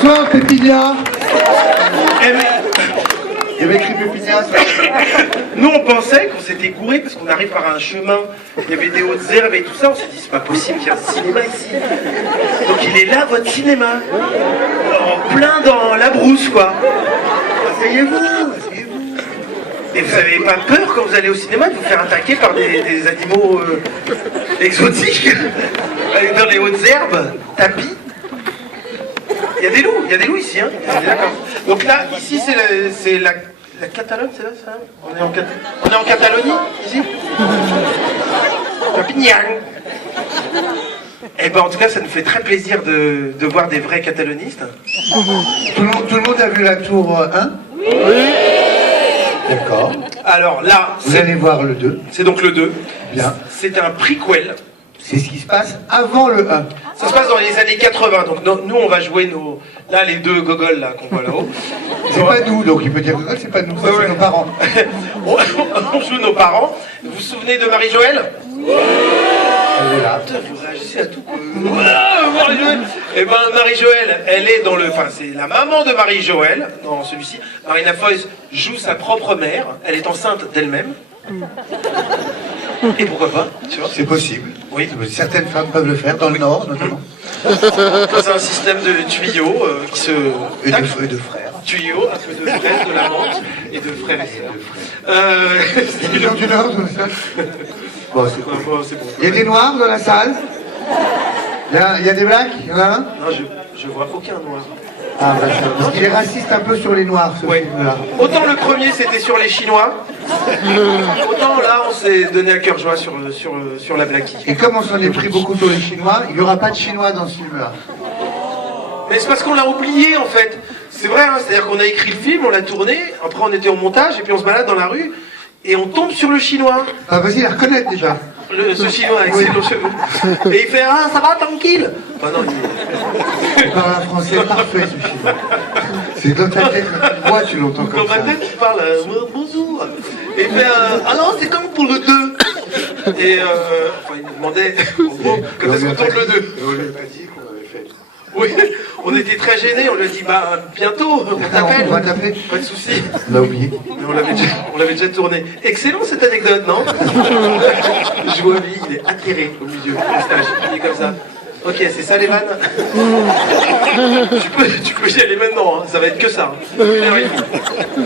Bonsoir Pépinia. Il y avait écrit Pépinia. Nous on pensait qu'on s'était gouré parce qu'on arrive par un chemin, il y avait des hautes herbes et tout ça, on s'est dit c'est pas possible qu'il y ait un cinéma ici. Donc il est là votre cinéma, en plein dans la brousse quoi. Asseyez-vous, asseyez-vous. Et vous avez pas peur quand vous allez au cinéma de vous faire attaquer par des animaux exotiques dans les hautes herbes, tapis? Il y a des loups ici, hein. D'accord. Donc là, ici c'est la Catalogne, c'est là ça? On est en Catalogne, ici? Perpignan. Eh ben en tout cas, ça nous fait très plaisir de voir des vrais catalonistes. Tout le monde a vu la tour 1? Oui. D'accord. Alors là, vous allez voir le 2. C'est donc le 2. Bien. C'est un prequel. C'est ce qui se passe avant le 1. Ça se passe dans les années 80, donc nous on va jouer nos... Là les deux gogoles là qu'on voit là-haut. C'est pas nous, donc il peut dire gogol, c'est pas nous, ça, c'est nos parents. On joue nos parents. Vous vous souvenez de Marie-Joëlle? Voilà. Putain, vous réagissez à tout quoi. Marie-Joëlle. Eh ben Marie-Joëlle, elle est dans le... Enfin c'est la maman de Marie-Joëlle, dans celui-ci. Marina Foïs joue sa propre mère, elle est enceinte d'elle-même. Et pourquoi pas, tu vois? C'est possible. Oui. Certaines femmes peuvent le faire, dans le Nord notamment. C'est un système de tuyaux qui se... Et de frères. Tuyaux, un peu de frères, de la menthe et de frères et sœurs. Les gens du Nord, tout ça. Bon, c'est cool. Bon, c'est bon. Il y a des noirs dans la salle? Il y a des blacks? Il y en a un? Non, je vois aucun noir. Ah, bah, parce qu'il est raciste un peu sur les noirs, ce film-là. Autant le premier c'était sur les Chinois, autant là on s'est donné à cœur joie sur la Blackie. Et comme on s'en est pris beaucoup sur les Chinois, il n'y aura pas de Chinois dans ce film-là. Mais c'est parce qu'on l'a oublié en fait. C'est vrai, hein, c'est-à-dire qu'on a écrit le film, on l'a tourné, après on était au montage et puis on se balade dans la rue et on tombe sur le Chinois. Ah, vas-y, la reconnaître déjà. Ce Chinois avec ses longs cheveux. Et il fait « Ah, ça va, tranquille ?» Bah non, il parle un français parfait, ce Chinois. C'est dans ta tête, quand tu le vois, tu l'entends comme ça. Dans ma tête, il parle « Bonjour !» Et il fait « Ah non, c'est comme pour le 2 !» Et enfin, il nous demandait, en gros, quand est-ce qu'on tourne le 2 ? On lui a pas dit qu'on avait fait. Oui, on était très gênés, on lui a dit « Bah, bientôt, on t'appelle !» On va t'appeler. Pas de soucis. On l'a oublié. Mais on l'avait déjà tourné. Excellent cette anecdote, non? Je vois lui, il est atterré au milieu du stage. Il est comme ça. Ok, c'est ça les vannes. tu peux y aller maintenant, hein. Ça va être que ça. Hein.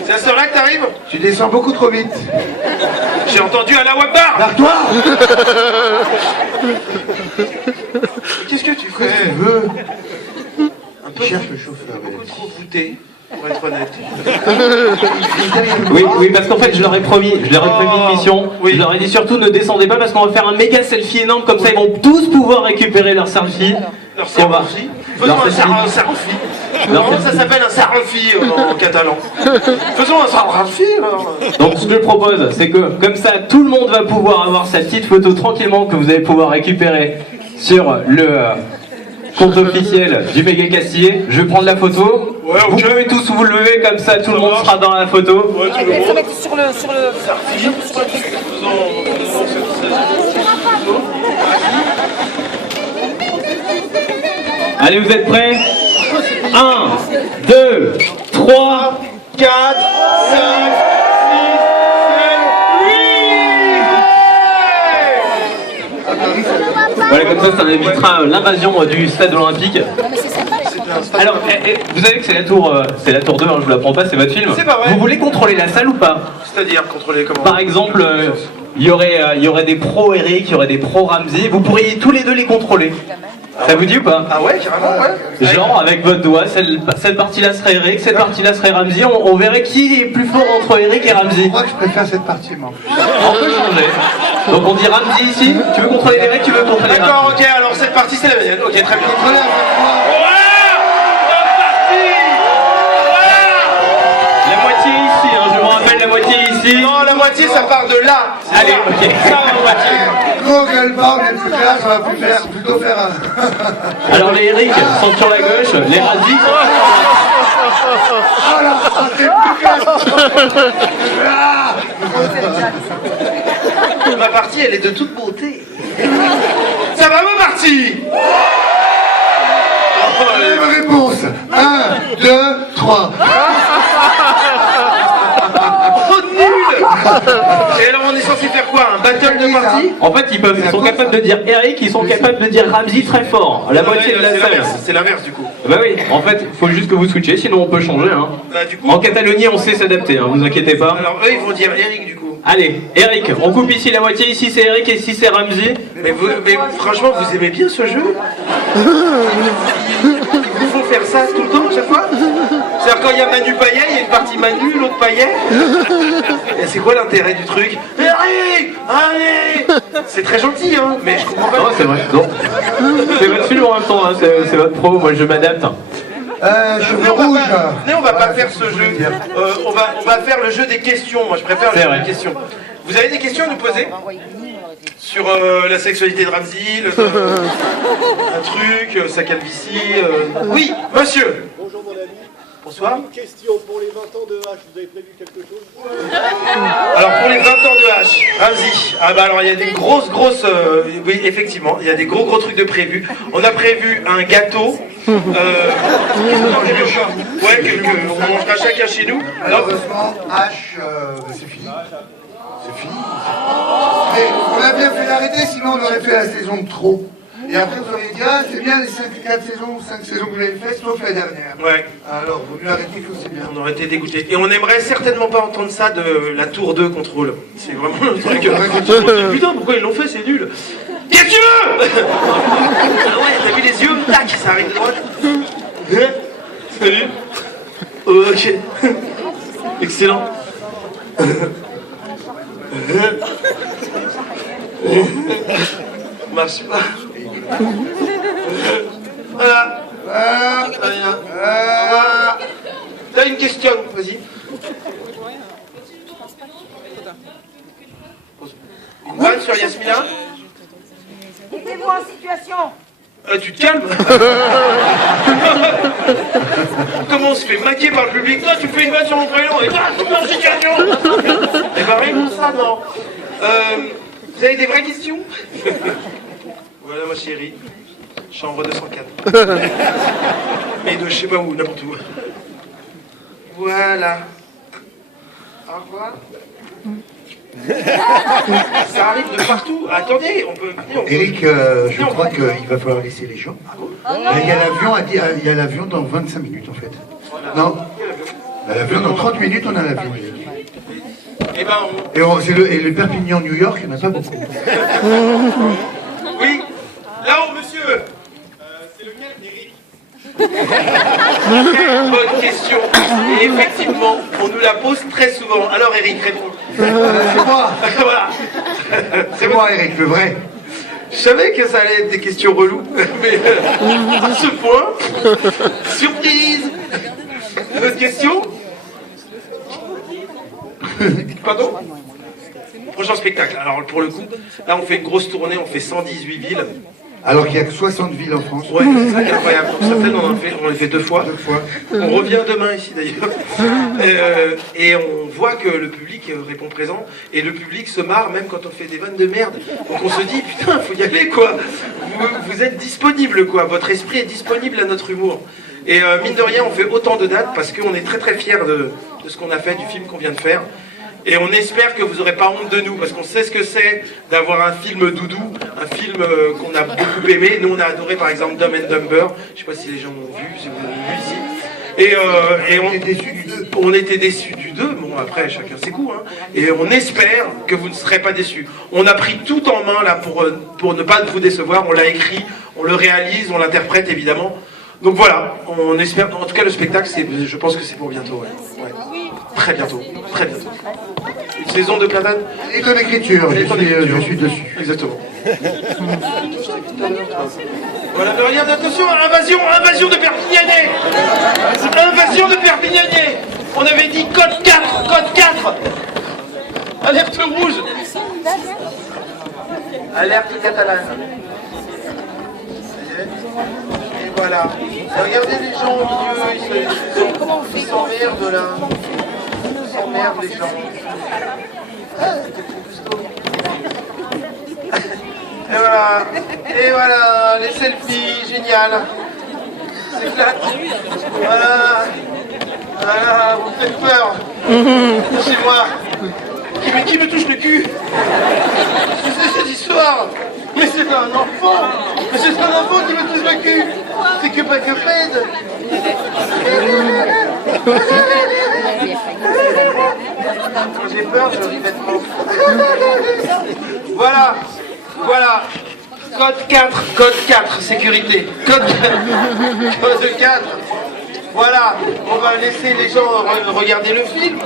C'est à ce heure-là que t'arrives? Tu descends beaucoup trop vite. J'ai entendu à la Wakbar. Barre-toi. Qu'est-ce que tu fais? Qu'est-ce que tu veux? Un peu Cherche le chauffeur. beaucoup trop voûté, pour être honnête. Oui, parce qu'en fait, je leur ai promis une mission. Oui. Je leur ai dit surtout ne descendez pas parce qu'on va faire un méga selfie énorme, comme ça ils vont tous pouvoir récupérer leur selfie. Leur selfie. Faisons un selfie. Comment ça s'appelle un selfie en catalan? Faisons un selfie alors. Donc ce que je propose, c'est que comme ça, tout le monde va pouvoir avoir sa petite photo tranquillement que vous allez pouvoir récupérer sur le compte officiel du Méga Castillé. Je vais prendre la photo. Ouais, okay. Vous pouvez tous vous lever comme ça, tout le monde sera dans la photo. Ouais, Ça va être sur le Allez, vous êtes prêts? 1, 2, 3, 4, 5, 6, 7, 8. voilà, comme ça évitera l'invasion du stade olympique. Alors, vous savez que c'est la tour 2, hein, je vous l'apprends pas, c'est votre film. C'est pas vrai. Vous voulez contrôler la salle ou pas? C'est-à-dire contrôler comment? Par exemple, il y aurait des pros Eric, il y aurait des pros Ramsey, vous pourriez tous les deux les contrôler. Ça vous dit ou pas? Ah ouais, carrément, ouais. Genre avec votre doigt, cette partie-là serait Eric, cette partie-là serait Ramsey, on verrait qui est plus fort entre Eric et Ramsey. Moi, je préfère cette partie, moi. On peut changer. Donc on dit Ramsey ici, tu veux contrôler Eric, tu veux contrôler Ramsey. D'accord, ok, alors cette partie c'est la mienne. Ok, très bien. Voilà, La moitié ici, hein, je vous rappelle la moitié ici. Non, la moitié ça part de là. Allez, ok. Ça, la moitié. gros gueule pas, on est plus classe, on va plutôt faire un... Alors les Eric sont sur la gauche, les Ramsey sont sur la Oh là, c'est plus classe. Ah. Ma partie, elle est de toute beauté. Ça va ma partie? Même réponse. 1, 2, 3. Oh nul. Et alors on est censé faire quoi? Un battle de parties? En fait, ils sont capables de dire Eric, ils sont capables de dire Ramsey très fort. La moitié de la salle. C'est l'inverse du coup. Bah oui, en fait, il faut juste que vous switchiez, sinon on peut changer. Hein. Bah du coup. En Catalogne, on sait s'adapter, hein, vous inquiétez pas. Alors eux ils vont dire Eric du coup. Allez, Eric, on coupe ici la moitié, ici c'est Eric et ici c'est Ramsey. Mais franchement, vous aimez bien ce jeu? Ils vous font faire ça tout le temps à chaque fois? C'est-à-dire quand il y a Manu Payet, il y a une partie Manu, l'autre Payet. Et c'est quoi l'intérêt du truc? Eric, allez! C'est très gentil, hein, mais je comprends pas. Non, c'est vrai, non. C'est votre film en même temps, hein, c'est votre pro, moi je m'adapte. Cheveux rouges. On va pas faire ce jeu. On va faire le jeu des questions. Moi, je préfère le jeu des questions. Vous avez des questions à nous poser? Sur la sexualité de Ramsey, un truc, sa calvitie. Oui, monsieur. Bonjour mon ami. Bonsoir. Une question pour les 20 ans de H, vous avez prévu quelque chose? Alors pour les 20 ans de H, Ramsey, ah bah alors il y a des grosses, oui effectivement, il y a des gros trucs de prévus. On a prévu un gâteau, ouais, on mangera chacun chez nous. Malheureusement, H, c'est fini. C'est fini. Mais on a bien fait d'arrêter, sinon on aurait fait la saison de trop. Et après vous auriez dit, ah c'est bien les 4 saisons, 5 saisons que vous avez faites, sauf la dernière. Ouais. Alors, vaut mieux arrêter que c'est bien. On aurait été dégoûtés. Et on aimerait certainement pas entendre ça de la tour 2 contrôle. C'est vraiment le truc. Putain, pourquoi ils l'ont fait, c'est nul. Qu'est-ce que tu veux? Ah ouais, t'as vu les yeux? Tac, ça arrive de droite. Salut. Ok. Excellent. Marche pas. Voilà. Très bien. T'as une question, vas-y. Une vanne sur Yasmina? Mettez-vous en situation. Tu te calmes? Comment on se fait maquer par le public? Toi, tu fais une vanne sur mon prénom et toi, tu es en situation. Et bah, rien que ça, non. Vous avez des vraies questions? Voilà ma chérie. Chambre 204. Mais de je sais pas où, n'importe où. Voilà. Au revoir. Ça arrive de partout. Attendez, on peut venir. Eric, je crois qu'il va falloir laisser les gens. Il y a l'avion dans 25 minutes en fait. Non. L'avion dans 30 minutes, on a l'avion. Eh ben, Et le Perpignan-New York, il n'y en a pas beaucoup. oui. Là-haut, monsieur. C'est lequel, Eric? Bonne question. Et effectivement, on nous la pose très souvent. Alors, Eric, réponds. C'est moi. Voilà. C'est moi, Eric, le vrai. Je savais que ça allait être des questions reloues, mais à ce point, surprise. Votre question? Pardon? Prochain spectacle. Alors pour le coup, là on fait une grosse tournée, on fait 118 villes. Alors qu'il n'y a que 60 villes en France. Ouais, c'est ça qui est incroyable. Pour certaines, on les fait deux fois. On revient demain ici d'ailleurs. Et on voit que le public répond présent. Et le public se marre même quand on fait des vannes de merde. Donc on se dit, putain, faut y aller quoi. Vous êtes disponible quoi. Votre esprit est disponible à notre humour. Et mine de rien, on fait autant de dates parce qu'on est très très fiers de ce qu'on a fait, du film qu'on vient de faire. Et on espère que vous n'aurez pas honte de nous, parce qu'on sait ce que c'est d'avoir un film doudou, un film qu'on a beaucoup aimé. Nous, on a adoré par exemple Dumb and Dumber. Je sais pas si les gens l'ont vu, si vous l'avez vu ici. Et on était déçus du 2. On était déçus du 2, bon après chacun ses coups. Hein. Et on espère que vous ne serez pas déçus. On a pris tout en main là pour ne pas vous décevoir. On l'a écrit, on le réalise, on l'interprète évidemment. Donc voilà, on espère. En tout cas, le spectacle, je pense que c'est pour bientôt. Ouais. Ouais. Très bientôt, très bientôt. Une saison de platane. Et ton écriture, je suis dessus. Exactement. Voilà, mais regarde, attention, invasion de Perpignanais. Invasion de Perpignanais. On avait dit code 4. Alerte rouge. Alerte catalane. Et voilà. Et regardez les gens au milieu, ils s'emmerdent là. Ils s'emmerdent les gens. Et voilà, les selfies, génial. s'éclate. Voilà. Voilà, vous me faites peur. C'est moi. Qui me touche le cul? C'est cette histoire. Mais c'est un enfant. Mais c'est un enfant qui me touche le cul. C'est que pas que pède. J'ai peur, je ris bêtement. Voilà. Voilà. Code 4, sécurité. Code 4. Voilà, on va laisser les gens regarder le film.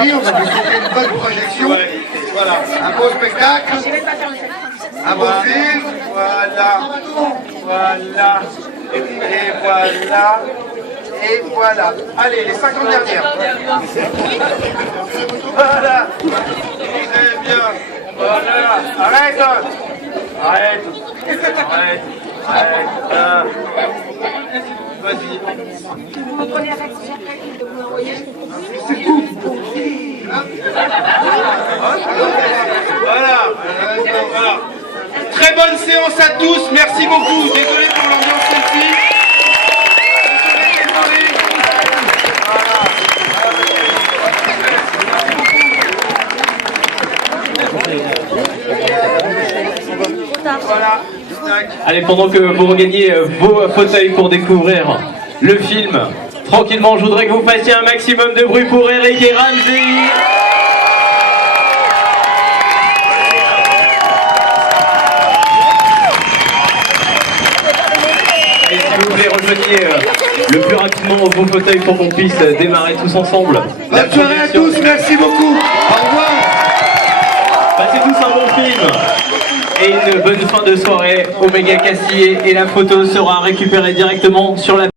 Oui, on va vous faire une bonne projection. Ouais, voilà. Un beau spectacle. Un beau film. Voilà. Et voilà. Et voilà. Allez, les 50 dernières. Voilà. Très bien. Voilà. Arrête. Vas-y. Vous prenez la taxi après que vous m'envoyez. Voilà. Très bonne séance à tous. Merci beaucoup. Désolé pour l'ambiance selfie. Voilà. Allez, pendant que vous regagnez vos fauteuils pour découvrir le film, tranquillement, je voudrais que vous fassiez un maximum de bruit pour Eric et Ramsey. Et s'il vous plaît, rejoignez le plus rapidement vos fauteuils pour qu'on puisse démarrer tous ensemble. Bonne soirée à tous, merci beaucoup. Au revoir. Passez tous un bon film et une bonne fin de soirée au Méga Castillet, et la photo sera récupérée directement sur la